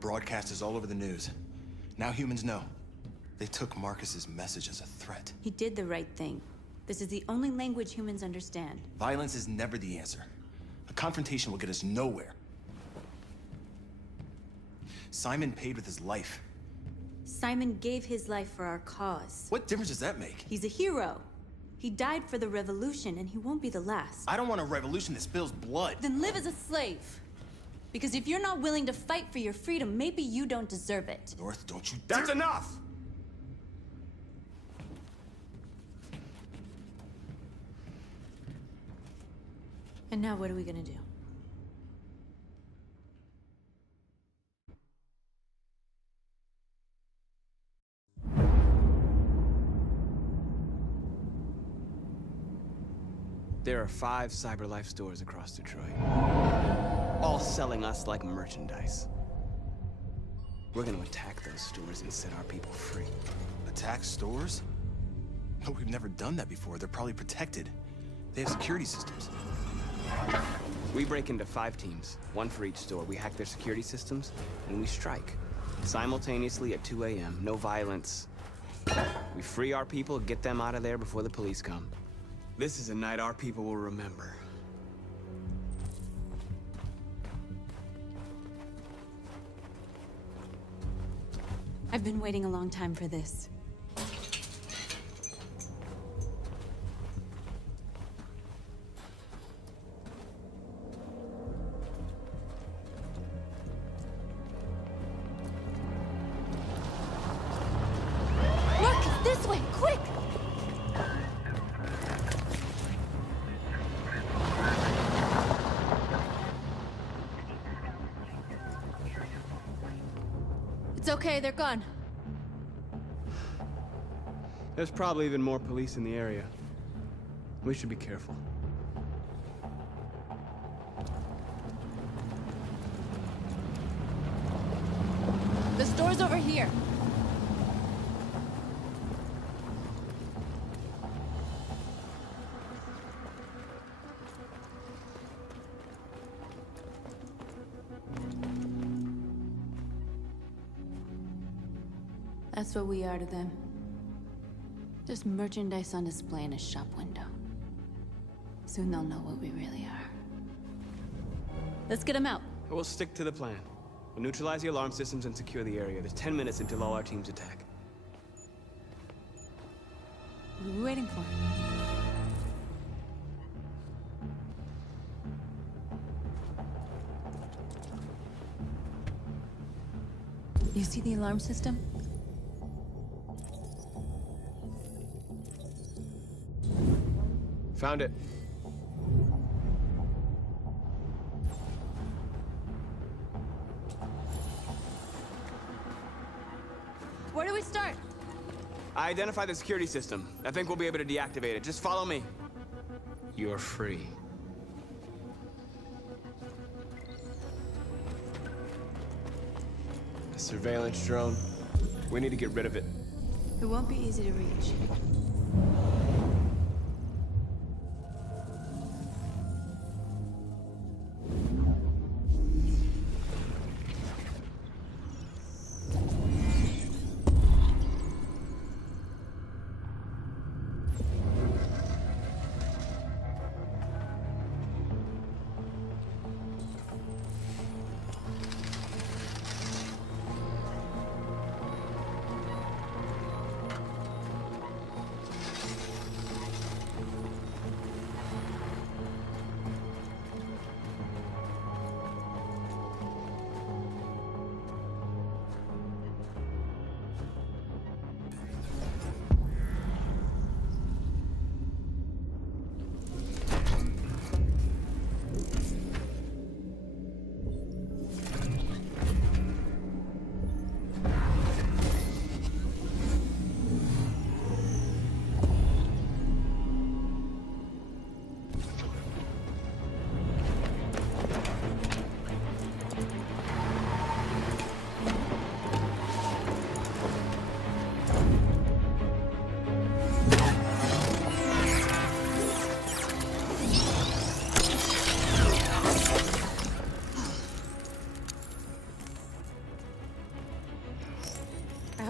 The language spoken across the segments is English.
broadcast is all over the news. Now humans know. They took Marcus's message as a threat. He did the right thing. This is the only language humans understand. Violence is never the answer. A confrontation will get us nowhere. Simon paid with his life. Simon gave his life for our cause. What difference does that make? He's a hero. He died for the revolution, and he won't be the last. I don't want a revolution that spills blood. Then live as a slave. Because if you're not willing to fight for your freedom, maybe you don't deserve it. North, don't you That's enough! And now what are we gonna do? There are 5 CyberLife stores across Detroit, all selling us like merchandise. We're gonna attack those stores and set our people free. Attack stores? But we've never done that before. They're probably protected. They have security systems. We break into 5 teams, 1 for each store. We hack their security systems, and we strike. Simultaneously at 2 a.m., no violence. We free our people, get them out of there before the police come. This is a night our people will remember. I've been waiting a long time for this. Marcus, this way, quick! It's okay, they're gone. There's probably even more police in the area. We should be careful. The store's over here. That's what we are to them. Just merchandise on display in a shop window. Soon they'll know what we really are. Let's get them out. We'll stick to the plan. We'll neutralize the alarm systems and secure the area. There's 10 minutes until all our teams attack. What are we waiting for? You see the alarm system? Found it. Where do we start? I identified the security system. I think we'll be able to deactivate it. Just follow me. You're free. A surveillance drone. We need to get rid of it. It won't be easy to reach.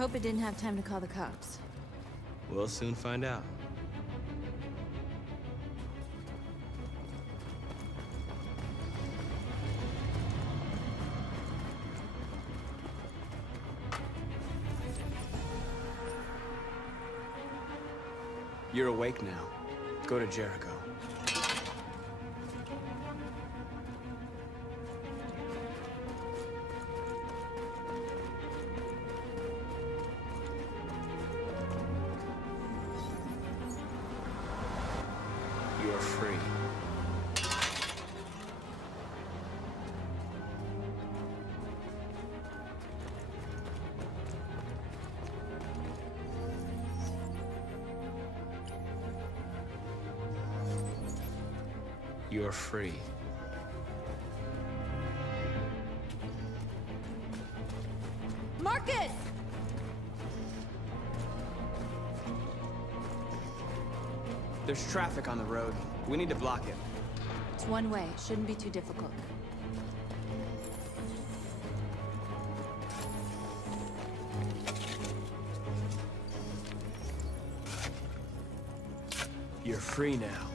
hope it didn't have time to call the cops. We'll soon find out. You're awake now. Go to Jericho. You're free. You're free. Marcus! There's traffic on the road. We need to block it. It's one way. Shouldn't be too difficult. You're free now.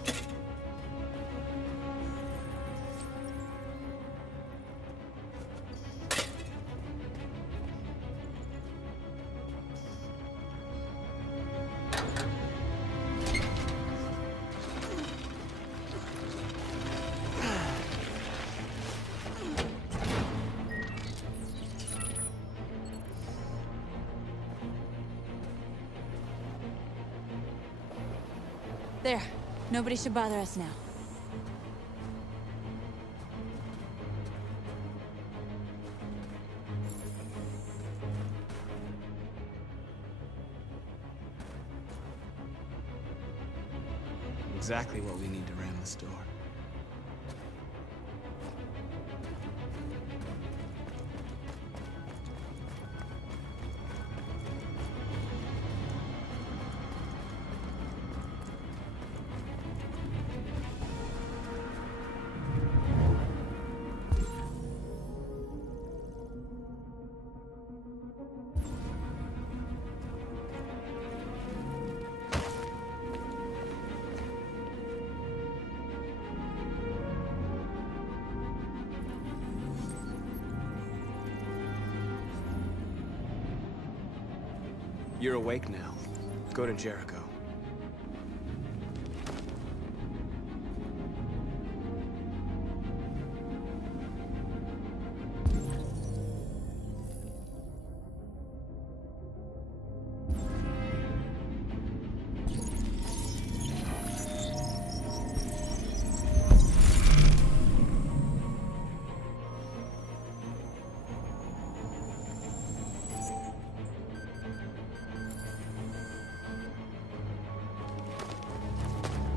There. Nobody should bother us now. Exactly what we need to ram the store. You're awake now. Go to Jericho.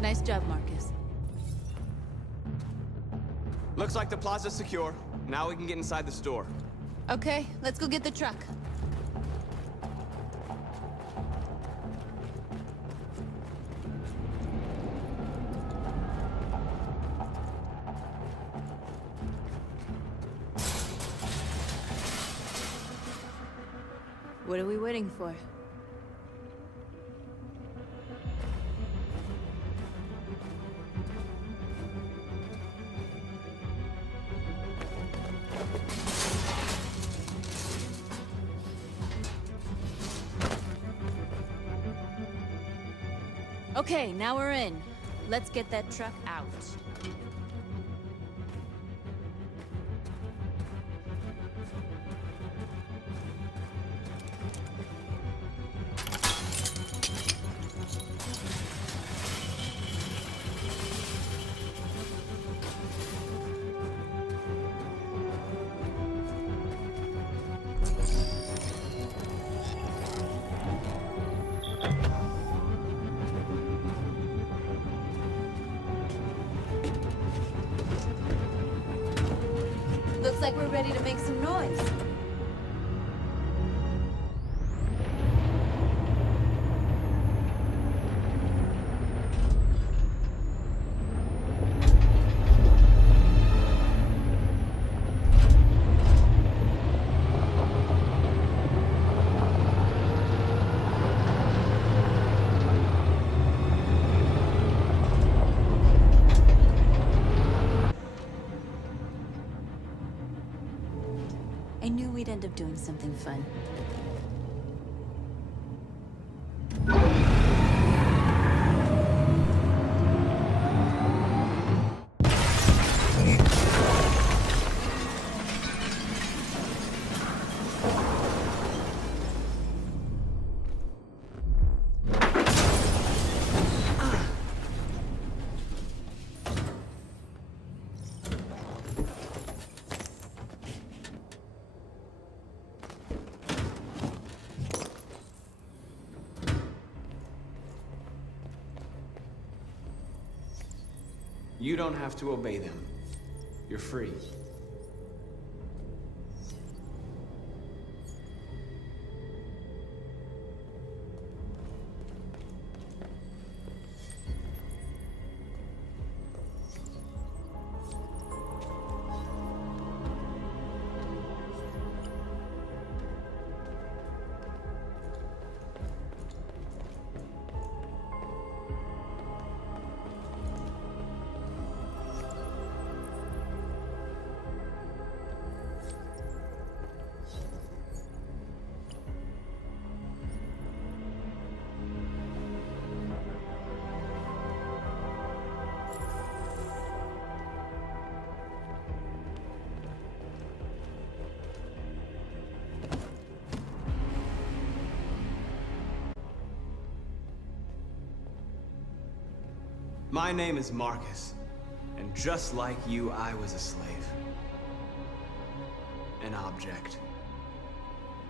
Nice job, Marcus. Looks like the plaza's secure. Now we can get inside the store. Okay, let's go get the truck. What are we waiting for? Okay, now we're in. Let's get that truck out. Looks like we're ready to make some noise. end up doing something fun. You don't have to obey them. You're free. My name is Marcus, and just like you, I was a slave. An object.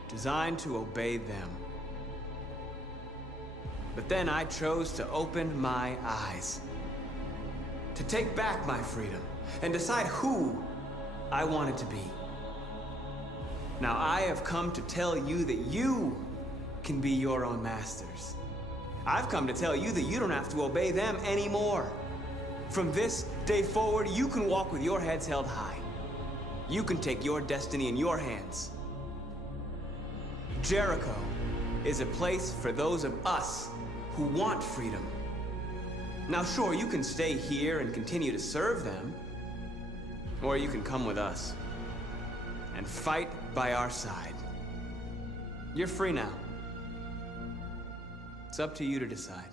Designed to obey them. But then I chose to open my eyes. To take back my freedom, and decide who I wanted to be. Now I have come to tell you that you can be your own masters. I've come to tell you that you don't have to obey them anymore. From this day forward, you can walk with your heads held high. You can take your destiny in your hands. Jericho is a place for those of us who want freedom. Now sure, you can stay here and continue to serve them, or you can come with us and fight by our side. You're free now. It's up to you to decide.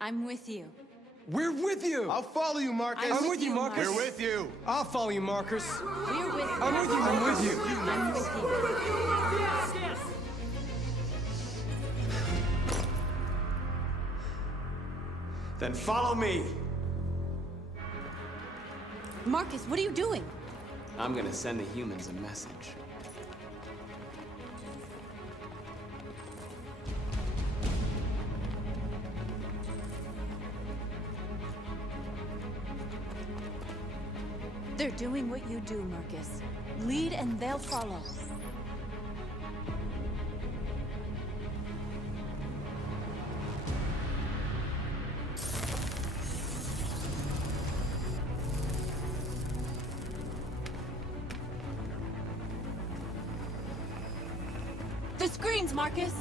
I'm with you. We're with you! I'll follow you, Marcus. I'm with you, Marcus. We're with you. I'll follow you, Marcus. We're with you. I'm with you, I'm with you. I'm with you. Then follow me. Marcus, what are you doing? I'm gonna send the humans a message. They're doing what you do, Marcus. Lead and they'll follow. The screens, Marcus!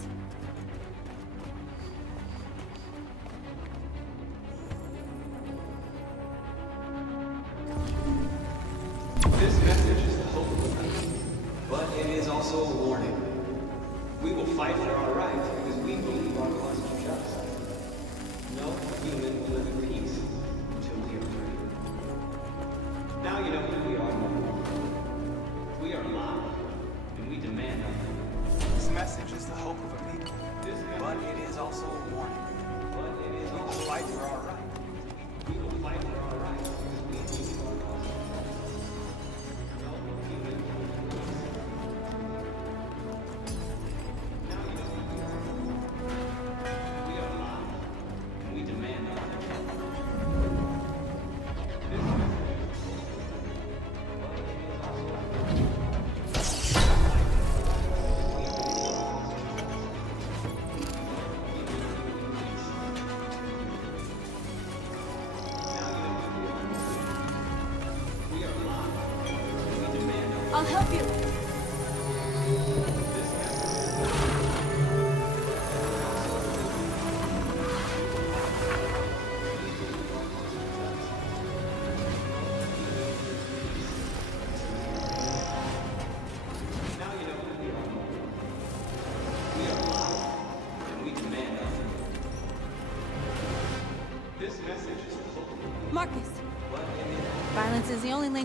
This message is the hope of the people, but it is also a warning. We will fight for our rights because we believe our cause is just. No human will live in peace until we are free. Now you know who we are. We are alive, and we demand our freedom. This message is the hope of a people, but it is also a warning. We will fight for our rights. We will fight for our rights because we believe our cause is just. No human will live in peace. Now you know who we are. We are alive, and we demand our freedom. This message is the hope of the people, but it is also a warning. I'll help you.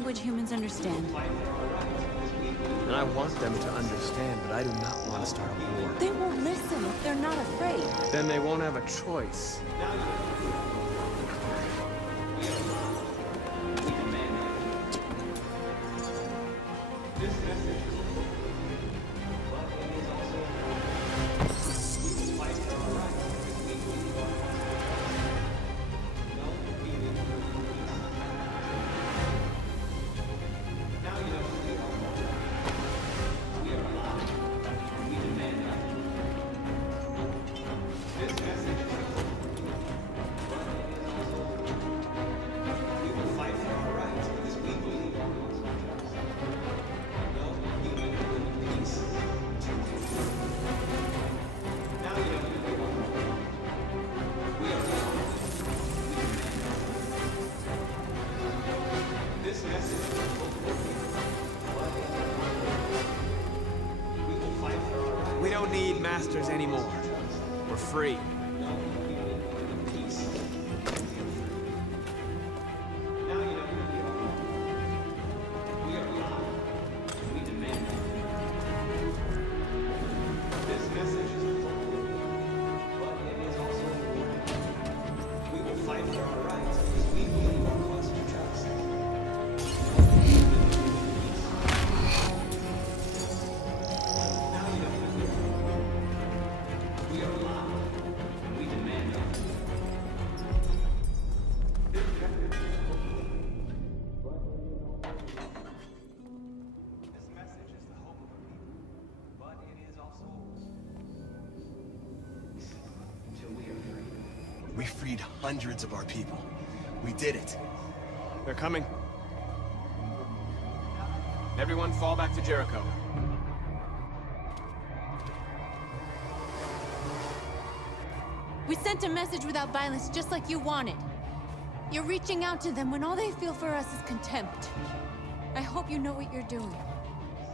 language humans understand. And I want them to understand, but I do not want to start a war. They won't listen if they're not afraid. Then they won't have a choice. We don't need masters anymore. We're free. We freed hundreds of our people. We did it. They're coming. Everyone fall back to Jericho. We sent a message without violence, just like you wanted. You're reaching out to them when all they feel for us is contempt. I hope you know what you're doing.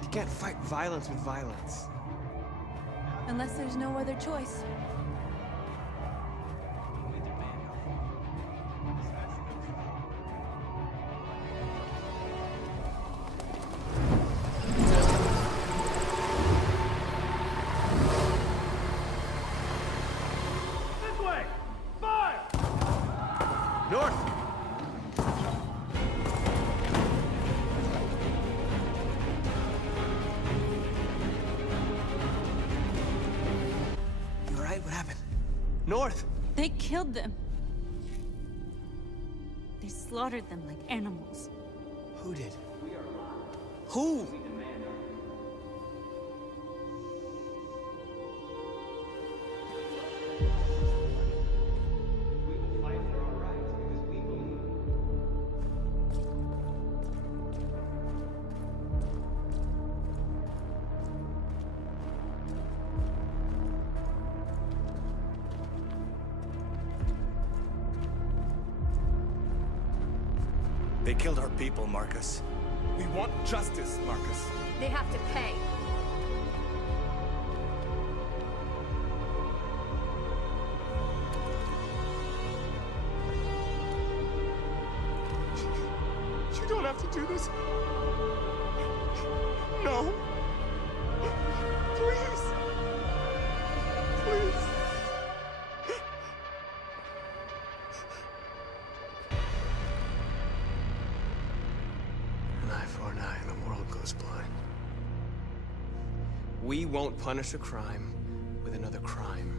You can't fight violence with violence. Unless there's no other choice. North! You all right? What happened? North! They killed them. They slaughtered them like animals. Who did? Who? They killed our people, Marcus. We want justice, Marcus. They have to pay. You don't have to do this. No. Please. Please. An eye for an eye and the world goes blind. We won't punish a crime with another crime.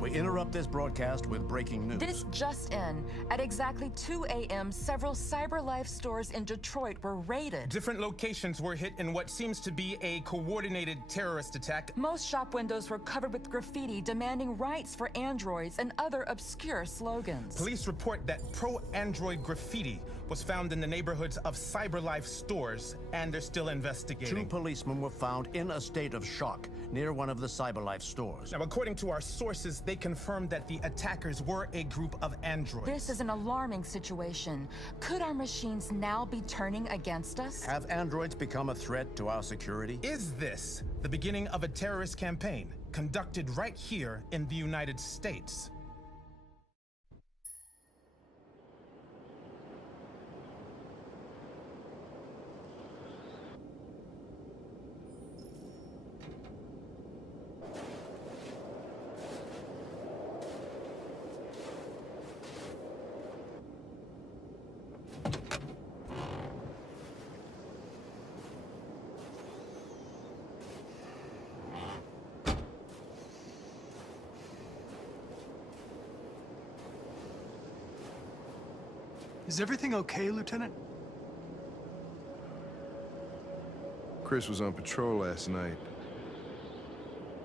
We interrupt this broadcast with breaking news. This just in. At exactly 2 a.m., several CyberLife stores in Detroit were raided. Different locations were hit in what seems to be a coordinated terrorist attack. Most shop windows were covered with graffiti demanding rights for androids and other obscure slogans. Police report that pro-android graffiti was found in the neighborhoods of CyberLife stores, and they're still investigating. 2 policemen were found in a state of shock near one of the CyberLife stores. Now, according to our sources, they confirmed that the attackers were a group of androids. This is an alarming situation. Could our machines now be turning against us? Have androids become a threat to our security? Is this the beginning of a terrorist campaign conducted right here in the United States? Is everything okay, Lieutenant? Chris was on patrol last night.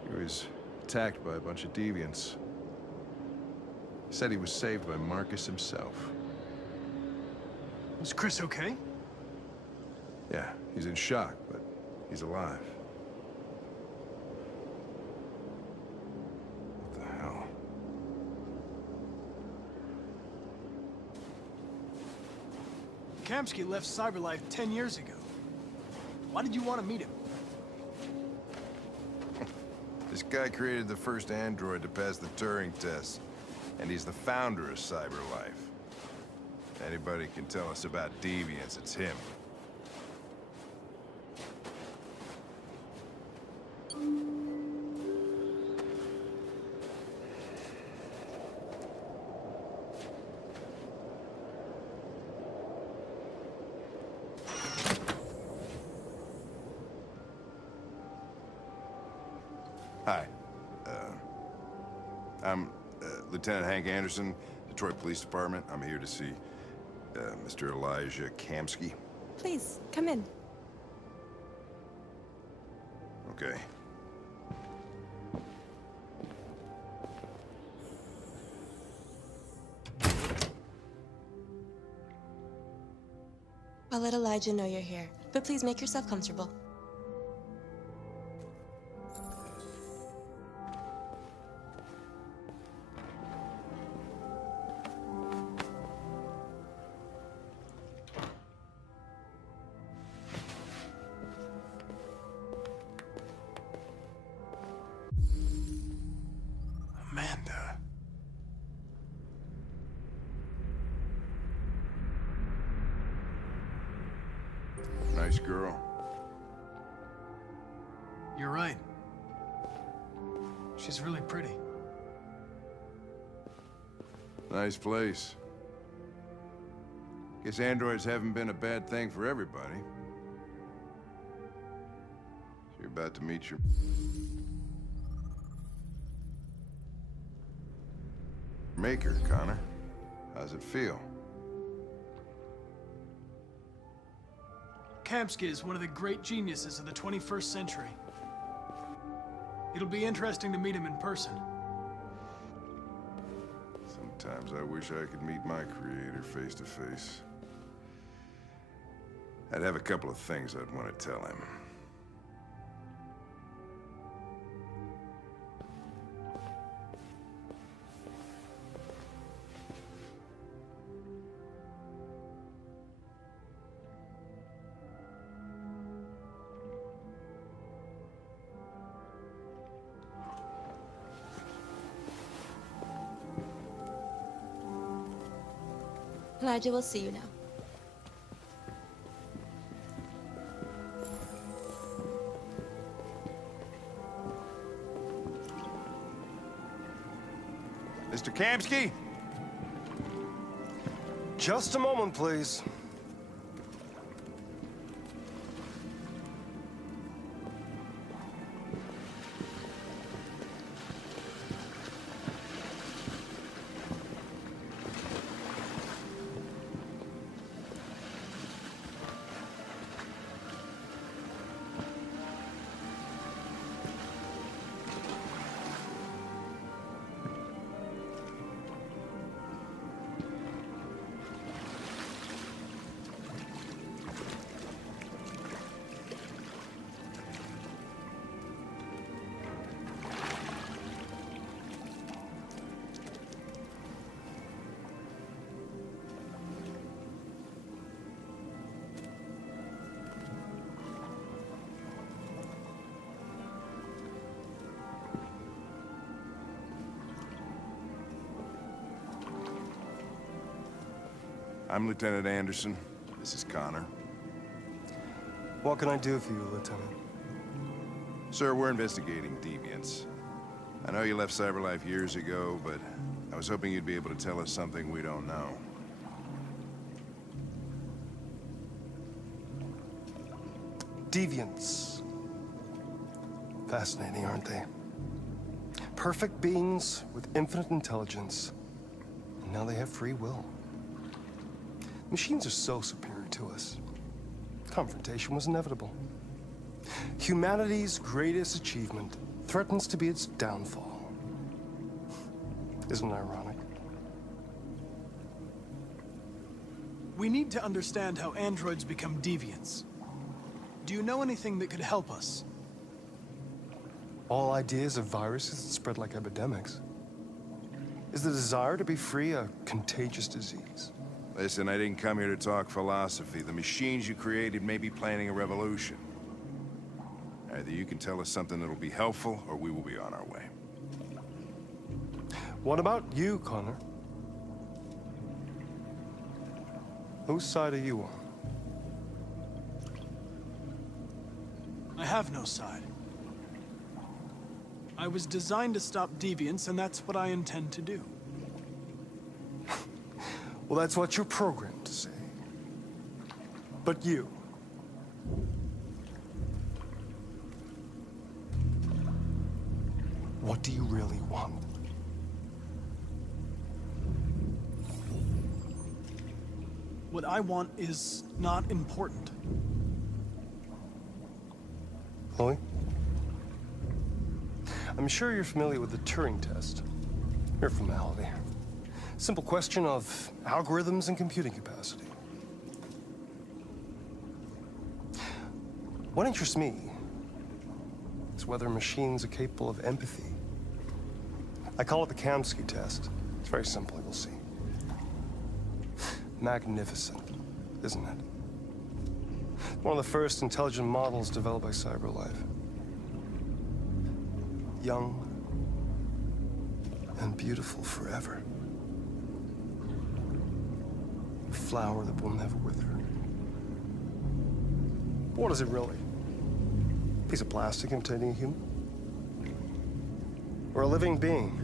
He was attacked by a bunch of deviants. He said he was saved by Marcus himself. Was Chris okay? Yeah, he's in shock, but he's alive. What the hell? Kamsky left Cyberlife 10 years ago. Why did you want to meet him? This guy created the first android to pass the Turing test, and he's the founder of Cyberlife. Anybody can tell us about deviants, it's him. Hi. I'm Lieutenant Hank Anderson, Detroit Police Department. I'm here to see Mr. Elijah Kamsky. Please, come in. Okay. I'll let Elijah know you're here, but please make yourself comfortable. Amanda. Nice girl. You're right. She's really pretty. Nice place. Guess androids haven't been a bad thing for everybody. So you're about to meet your... maker, Connor. How's it feel? Kamsky is one of the great geniuses of the 21st century. It'll be interesting to meet him in person. Sometimes I wish I could meet my creator face to face. I'd have a couple of things I'd want to tell him. Elijah will see you now. Mr. Kamsky? Just a moment, please. I'm Lieutenant Anderson. This is Connor. What can I do for you, Lieutenant? Sir, we're investigating deviants. I know you left CyberLife years ago, but I was hoping you'd be able to tell us something we don't know. Deviants. Fascinating, aren't they? Perfect beings with infinite intelligence. And now they have free will. Machines are so superior to us. Confrontation was inevitable. Humanity's greatest achievement threatens to be its downfall. Isn't it ironic? We need to understand how androids become deviants. Do you know anything that could help us? All ideas of viruses that spread like epidemics. Is the desire to be free a contagious disease? Listen, I didn't come here to talk philosophy. The machines you created may be planning a revolution. Either you can tell us something that'll be helpful, or we will be on our way. What about you, Connor? Whose side are you on? I have no side. I was designed to stop deviants, and that's what I intend to do. Well, that's what you're programmed to say. But you... what do you really want? What I want is not important. Chloe? I'm sure you're familiar with the Turing test. Mere formality. Simple question of algorithms and computing capacity. What interests me is whether machines are capable of empathy. I call it the Kamsky test. It's very simple, you'll see. Magnificent, isn't it? One of the first intelligent models developed by CyberLife. Young and beautiful forever. A flower that will never wither. What is it really? A piece of plastic imitating a human? Or a living being?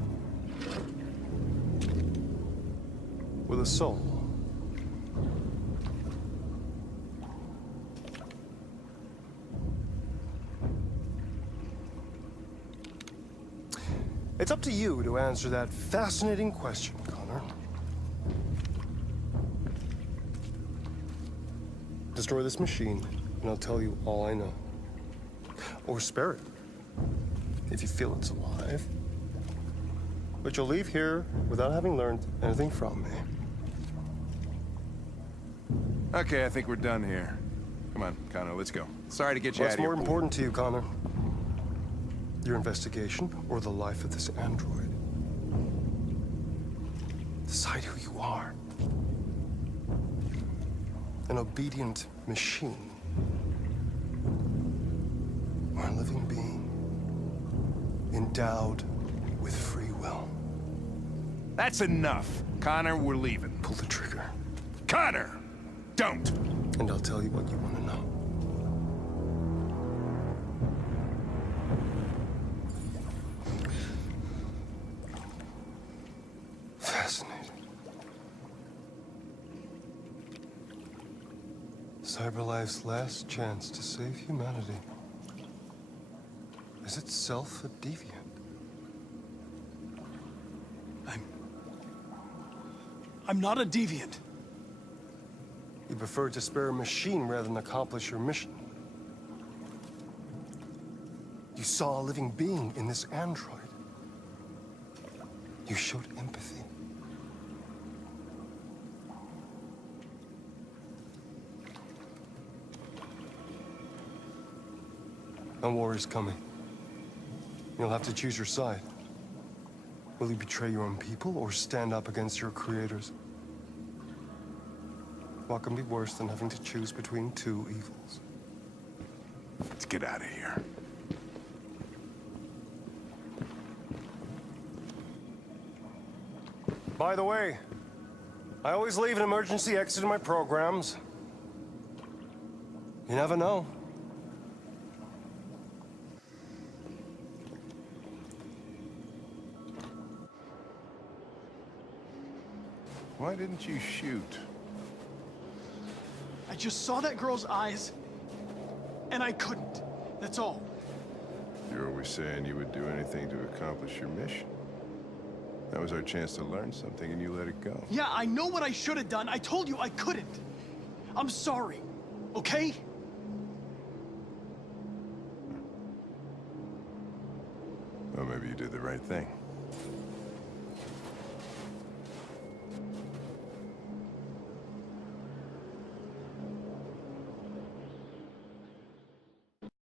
With a soul? It's up to you to answer that fascinating question, Connor. Destroy this machine, and I'll tell you all I know. Or spare it, if you feel it's alive. But you'll leave here without having learned anything from me. Okay, I think we're done here. Come on, Connor, let's go. Sorry to get you out What's of here. more important to you, Connor? Your investigation or the life of this android? Decide who you are. An obedient machine. Or a living being. Endowed with free will. That's enough. Connor, we're leaving. Pull the trigger. Connor! Don't! And I'll tell you what you want to know. Fascinating. CyberLife's last chance to save humanity is itself a deviant. I'm not a deviant. You prefer to spare a machine rather than accomplish your mission. You saw a living being in this android. You showed empathy. A war is coming. You'll have to choose your side. Will you betray your own people or stand up against your creators? What can be worse than having to choose between two evils? Let's get out of here. By the way, I always leave an emergency exit in my programs. You never know. Why didn't you shoot? I just saw that girl's eyes, and I couldn't. That's all. You're always saying you would do anything to accomplish your mission. That was our chance to learn something, and you let it go. Yeah, I know what I should have done. I told you I couldn't. I'm sorry, okay? Well, maybe you did the right thing.